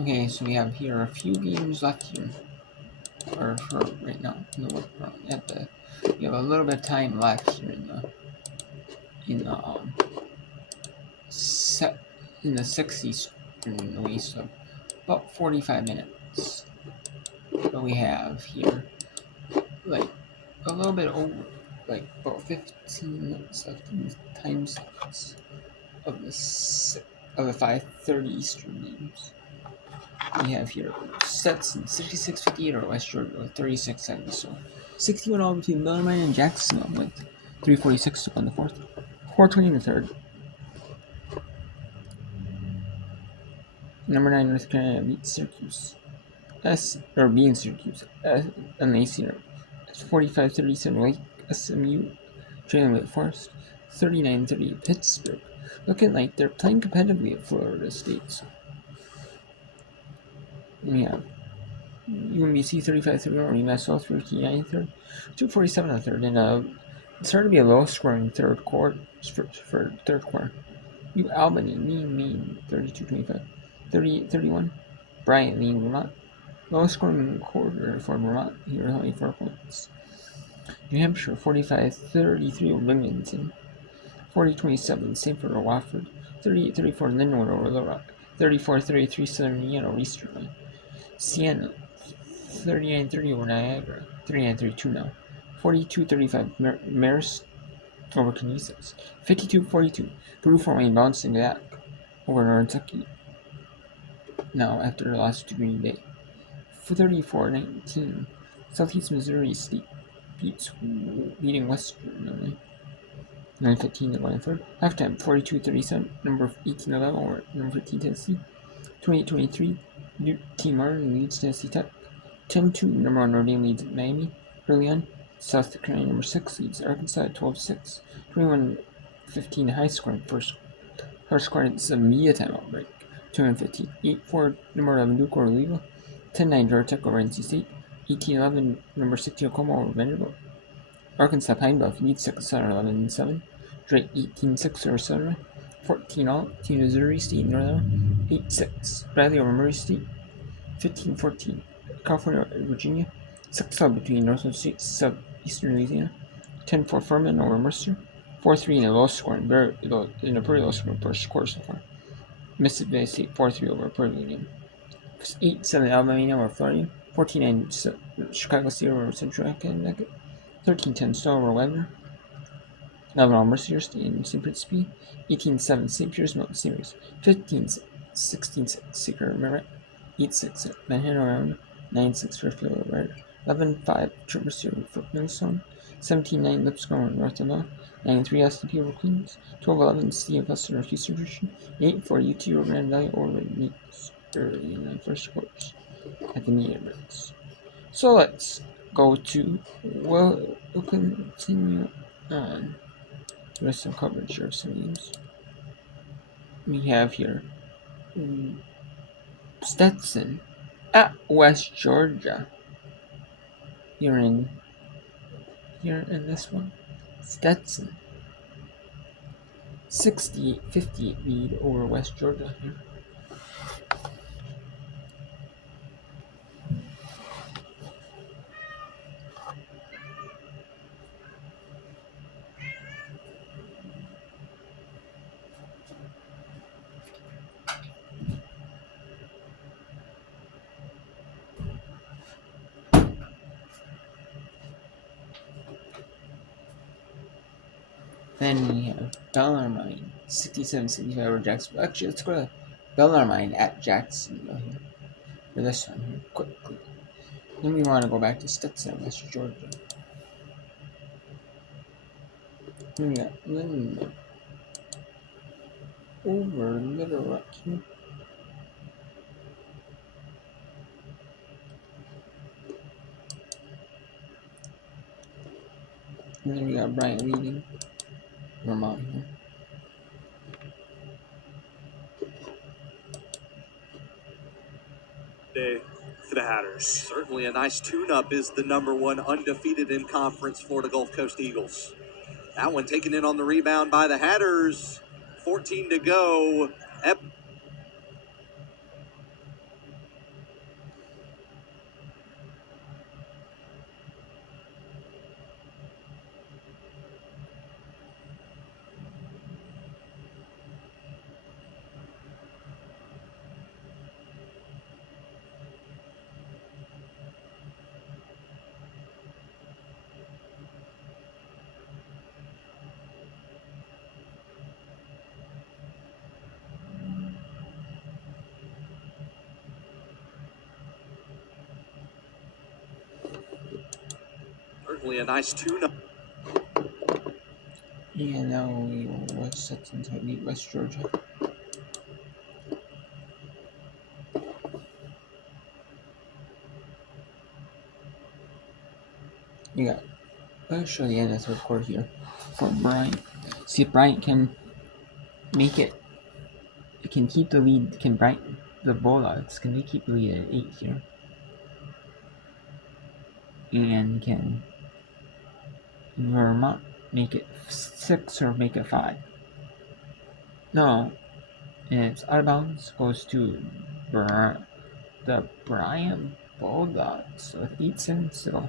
Okay, so we have here a few games left here, or for right now. No, we have a little bit of time left here in the set in the 60s in so about 45 minutes. But we have here like a little bit over, like about 15 minutes left in the time slots of the 5:30 Eastern games. We have here Stetson 66-58 or West Georgia with 36 seconds. So 61 all between Bellarmine and Jacksonville with 3:46 to go in the fourth. 4:20 in the third. Number 9 North Carolina beats Syracuse. Being Syracuse. And the AC 45-37 Lake SMU trailing Wake Forest. 39-38 Pittsburgh. Looking like they're playing competitively at Florida State. So we have UMBC 35-31 or UMass 39 third. 2:47 in the third. And it started to be a low scoring third quarter for third quarter. Albany mean 32-25. 38-31. Bryant leading Vermont. Lowest scoring quarter for Vermont here, only 4 points. New Hampshire 45-33 over Binghamton. 40-27 Sanford or Wofford. 38-34 Linwood over Little Rock. 34-33 Southern Indiana over Easterly. Siena 39-30 over Niagara. 39-32 now. 42-35 Marist over Canisius. 52-42 Purdue Fort Wayne bouncing back over Nantucket. Now after the loss to Green Bay. 34-19 Southeast Missouri State beating Western 9:15 to 1/3. Halftime 42-37 number 18-11 or number 15 Tennessee. 28-23 Team Martin leads Tennessee Tech. 10-2 number 1 Notre Dame leads Miami. Early on South Carolina number 6 leads Arkansas 12-6. 21-15 high scoring first quarter. It's a media timeout break. 215 8-4 number 11 Duke over Louisville. 10-9 Georgia Tech over NC State. 18-11 number 16 Oklahoma over Vanderbilt. Arkansas Pine Bluff leads Texas Southern 11-7. Drake 18-6 over Southern. 14-all Team Missouri State Northern. 8-6 Bradley over Murray State. 15-14 California over Virginia. 6-all between Northern State Southeastern Louisiana. 10-4 Furman over Mercer. 4-3 in a low scoring, in a pretty low scoring first quarter so far. Mississippi State 4-3 over Purdue Union. 8-7 Alabama over Florida. 14-9 Chicago State over Central Connecticut. 13-10 Stowe over Wagner. 11-all Mercier State in St. Pete. 18-7 St. Pierce Mountain Series. 15-16 Seeker Merritt. 8-6 Manhattan around. 9-6 Fairfield over Rider. 11-5 Traverse over Millstone. 17-9 Lipscomb over North Carolina. 9-3 SDP over Queens. 12-11 Steve Custom over Houston Christian. 8-4 UT over Grand Valley over Neats early in the first quarters at the media breaks. So let's go to, we'll continue on with some coverage here of some games. We have here Stetson at West Georgia. Here in this one, Stetson 68-58 lead over West Georgia here. Then we have Bellarmine 67-65 over Jacksonville. Actually, let's go to Bellarmine at Jacksonville here for this one here quickly. Then we want to go back to Stetson, West Georgia. Then we got Linwood over Little Rock here. And then we got Bryant leading Vermont here. Day for the Hatters. Certainly a nice tune-up is the number 1 undefeated in conference Florida Gulf Coast Eagles. That one taken in on the rebound by the Hatters. 14 to go. Certainly a nice tune-up. And now we will watch Sutton to beat West Georgia. Let's show the end of the third quarter here for Bryant. See if Bryant can make it. Can keep the lead. Can Bryant, the Bulldogs, can they keep the lead at 8 here? And can Vermont make it 6 or make it 5? No. And it's out of bounds. Goes to the Bryant Bulldogs with 8 seconds to go.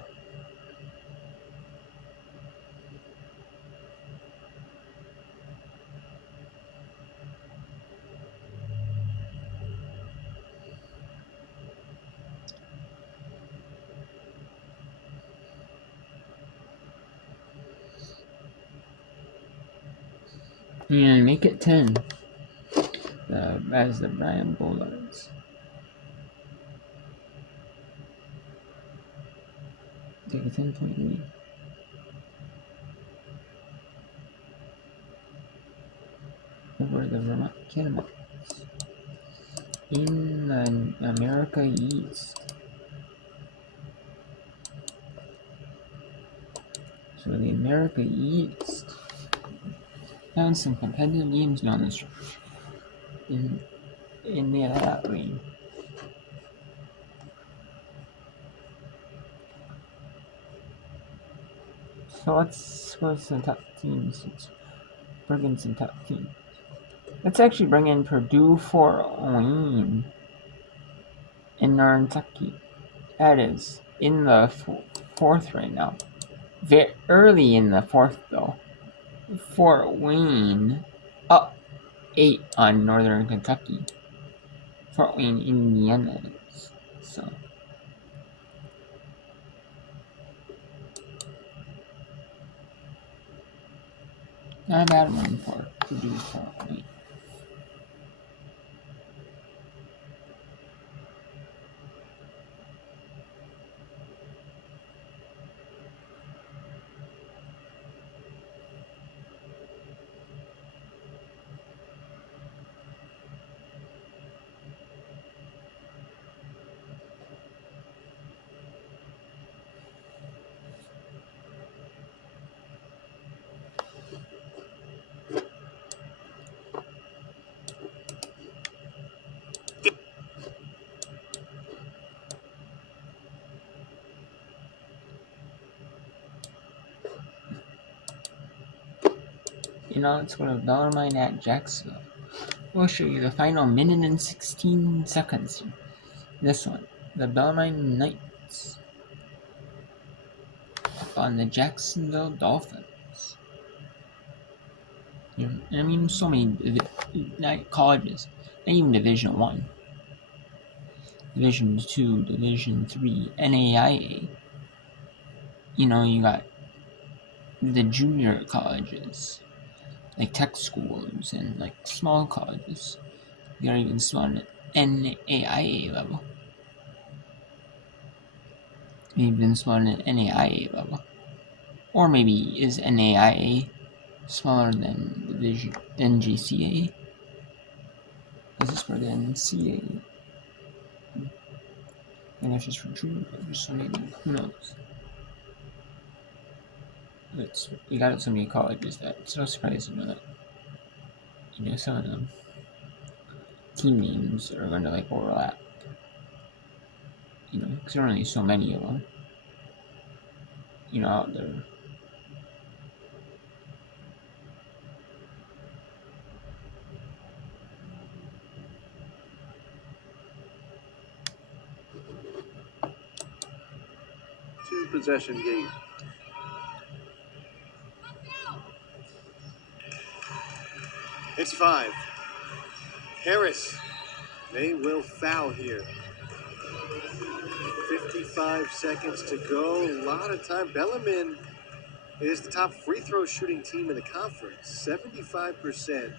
And make it 10 as the Bryant Bulldogs. Take a 10-point lead. Over the Vermont Catamounts. In the America East. So the America East found some competitive games down the stretch in that league. So let's go to some top teams. Let's bring in some top teams. Let's actually bring in Purdue Fort Wayne in Northern Kentucky. That is in the fourth right now. Very early in the fourth though. Fort Wayne up 8 on Northern Kentucky. Fort Wayne, Indiana. So not a bad one for Purdue Fort Wayne. Let's go to Bellarmine at Jacksonville. We'll show you the final minute and 16 seconds here. This one, the Bellarmine Knights up on the Jacksonville Dolphins. So many colleges, not even Division 1. Division 2, Division 3, NAIA. You got the junior colleges, like tech schools and like small colleges. You're even small at NAIA level. Even smaller than NAIA level. Or maybe is NAIA smaller than GCA? Is this for the NCAA? And that's just for junior colleges, so maybe, who knows? You got so many colleges that it's no surprise that some of them team names are going to overlap. Because there are only so many of them. Out there. Possession game. It's 5. Harris. They will foul here. 55 seconds to go. A lot of time. Bellarmine is the top free throw shooting team in the conference. 75%.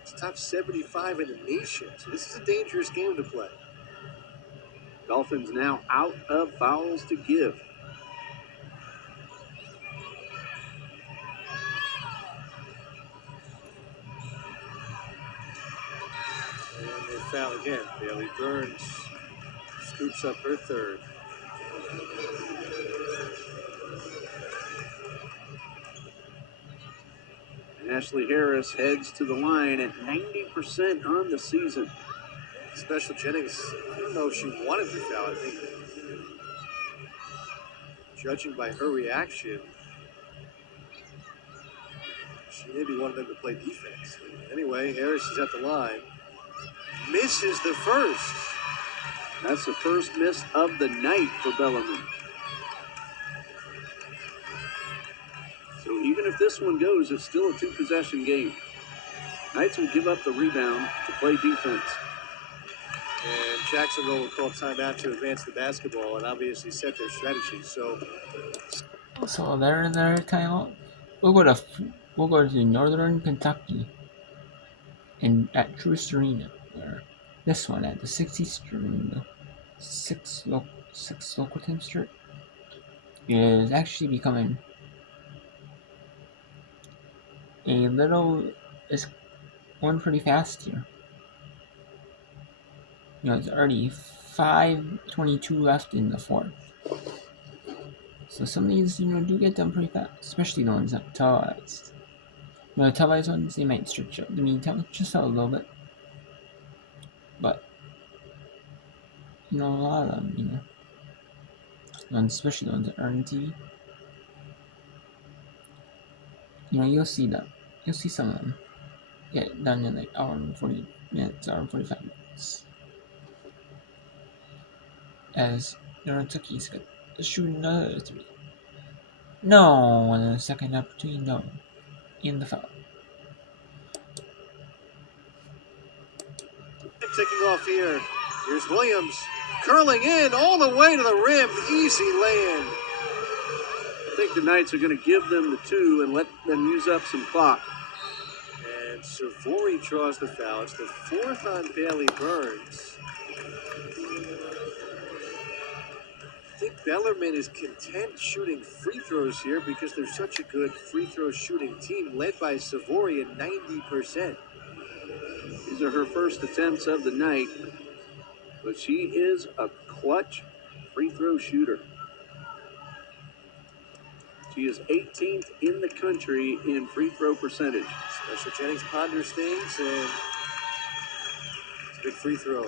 It's top 75 in the nation. So this is a dangerous game to play. Dolphins now out of fouls to give. foul again. Bailey Burns scoops up her third. Ashley Harris heads to the line at 90% on the season. Special Jennings, I don't know if she wanted to foul. I think, judging by her reaction, she maybe wanted them to play defense. Anyway, Harris is at the line. Misses the first. That's the first miss of the night for Bellarmine. So even if this one goes, it's still a 2-possession game. Knights will give up the rebound to play defense. And Jacksonville will call timeout to advance the basketball and obviously set their strategy. So they're in their timeout. We'll go to Northern Kentucky, and at Truist Arena, where this one at the 60th Arena, 6 local team strip, is actually becoming it's going pretty fast here. It's already 5:22 left in the fourth. So some of these, do get done pretty fast, especially the ones that televised. The televised ones, they might stretch out the meantime just a little bit. But, a lot of them, and especially the ones that are on TV, you'll see that. You'll see some of them get done in like hour and 40 minutes, hour and 45 minutes. As Kentucky's got to shoot another 3. No, and the second opportunity, no. In the foul. Ticking off here. Here's Williams curling in all the way to the rim. Easy lay-in. I think the Knights are going to give them the 2 and let them use up some clock. And Savory draws the foul. It's the 4th on Bailey Burns. I think Bellarmine is content shooting free throws here because they're such a good free throw shooting team led by Savory at 90%. These are her first attempts of the night, but she is a clutch free throw shooter. She is 18th in the country in free throw percentage. Special Jennings ponders things, and it's a big free throw.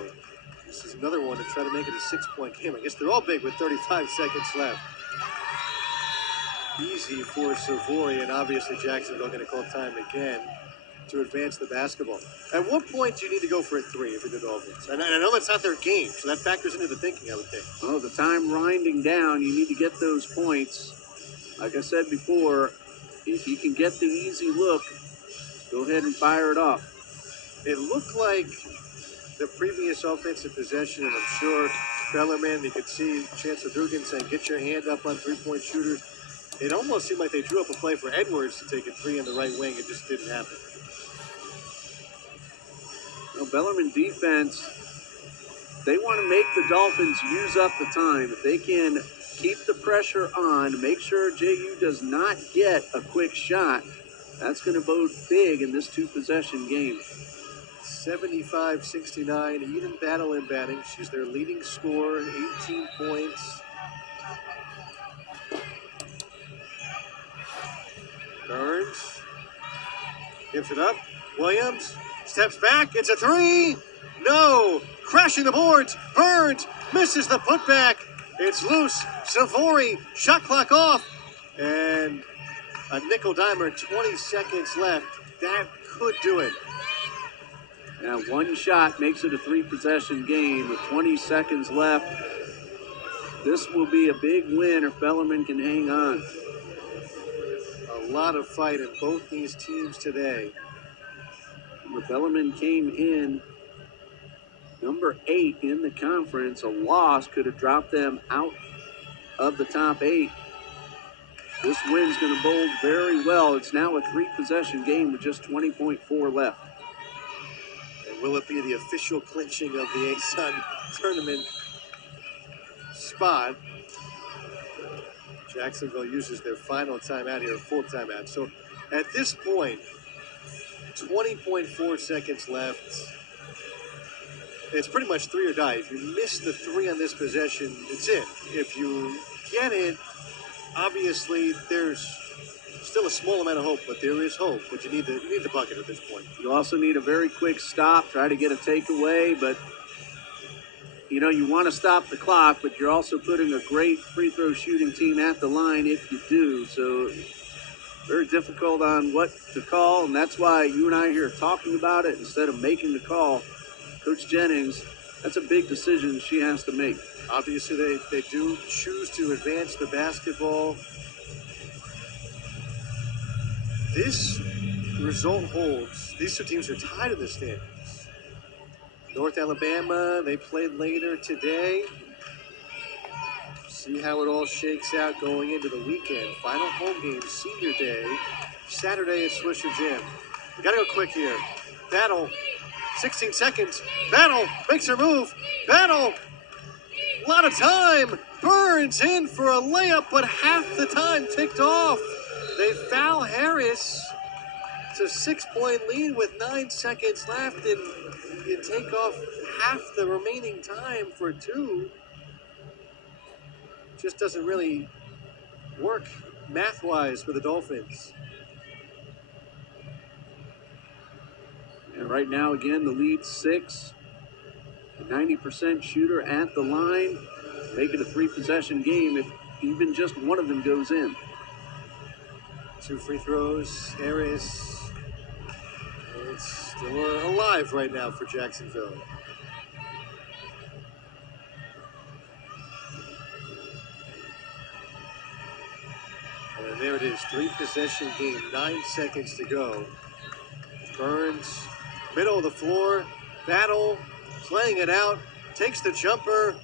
This is another one to try to make it a 6-point game. I guess they're all big with 35 seconds left. Easy for Savory, and obviously Jacksonville going to call time again to advance the basketball. At what point do you need to go for a 3 if you're the Dolphins? And I know that's not their game, so that factors into the thinking, I would think. Well, the time winding down, you need to get those points. Like I said before, if you can get the easy look, go ahead and fire it off. It looked like the previous offensive possession, and I'm sure Bellarmine, you could see Chancellor Dugan saying, get your hand up on 3-point shooters. It almost seemed like they drew up a play for Edwards to take a 3 on the right wing. It just didn't happen. Well, Bellarmine defense, they want to make the Dolphins use up the time. If they can keep the pressure on, make sure JU does not get a quick shot, that's going to bode big in this 2-possession game. 75-69, Eden battle in batting. She's their leading scorer, 18 points. Burns gives it up. Williams steps back. It's a 3. No. Crashing the boards. Burns misses the putback. It's loose. Savory, shot clock off. And a nickel dimer, 20 seconds left. That could do it. Now, one shot makes it a 3-possession game with 20 seconds left. This will be a big win if Bellarmine can hang on. A lot of fight in both these teams today. The Bellarmine came in number 8 in the conference. A loss could have dropped them out of the top 8. This win's going to bode very well. It's now a 3-possession game with just 20.4 left. And will it be the official clinching of the ASUN tournament spot? Jacksonville uses their final timeout here, full timeout. So at this point, 20.4 seconds left. it's pretty much 3 or die. If you miss the 3 on this possession, it's it. If you get it, obviously there's still a small amount of hope, but there is hope. But you need the bucket at this point. You also need a very quick stop, try to get a takeaway, but you know, you want to stop the clock, but you're also putting a great free throw shooting team at the line if you do. So very difficult on what to call, and that's why you and I here talking about it instead of making the call. Coach Jennings, that's a big decision she has to make. Obviously, they do choose to advance the basketball. This result holds. These two teams are tied in the standings. North Alabama, they played later today. See how it all shakes out going into the weekend. Final home game, senior day, Saturday at Swisher Gym. We gotta go quick here. Battle, 16 seconds. Battle makes her move. Battle, a lot of time. Burns in for a layup, but half the time ticked off. They foul Harris. It's a 6-point lead with 9 seconds left, and you take off half the remaining time for 2. Just doesn't really work math-wise for the Dolphins. And right now, again, the lead's 6. A 90% shooter at the line. Make it a 3-possession game if even just one of them goes in. 2 free throws. Harris. It's still alive right now for Jacksonville. And there it is, 3-possession game, 9 seconds to go. Burns, middle of the floor, Battle, playing it out, takes the jumper.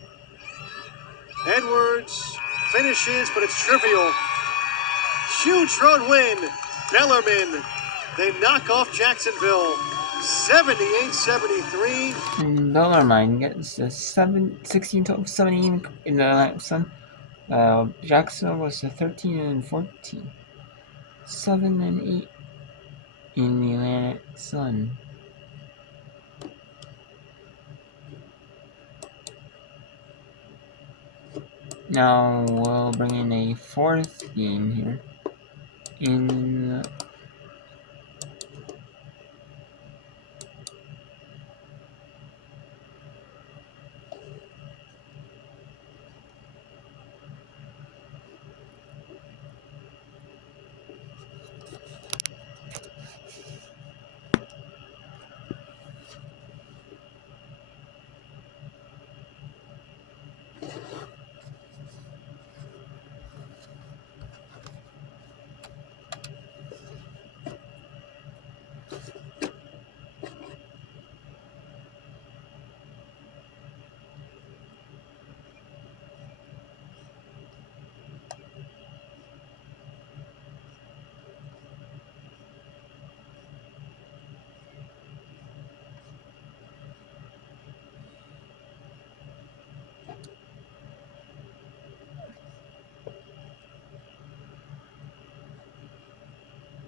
Edwards finishes, but it's trivial. Huge road win. Bellarmine, they knock off Jacksonville, 78-73. And Bellarmine gets a 16 to 17 in the Atlantic Sun. Jackson was a 13 and 14. 7 and 8 in the Atlantic Sun. Now we'll bring in a 4th game here. In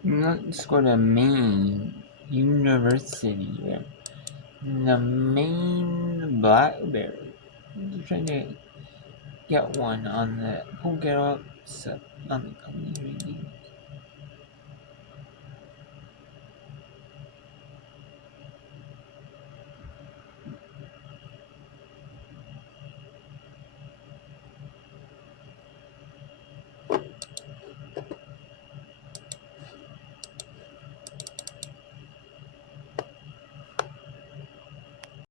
let's go to Maine University there. The Maine Blackberry. They're trying to get one on the Poker Ups on the community.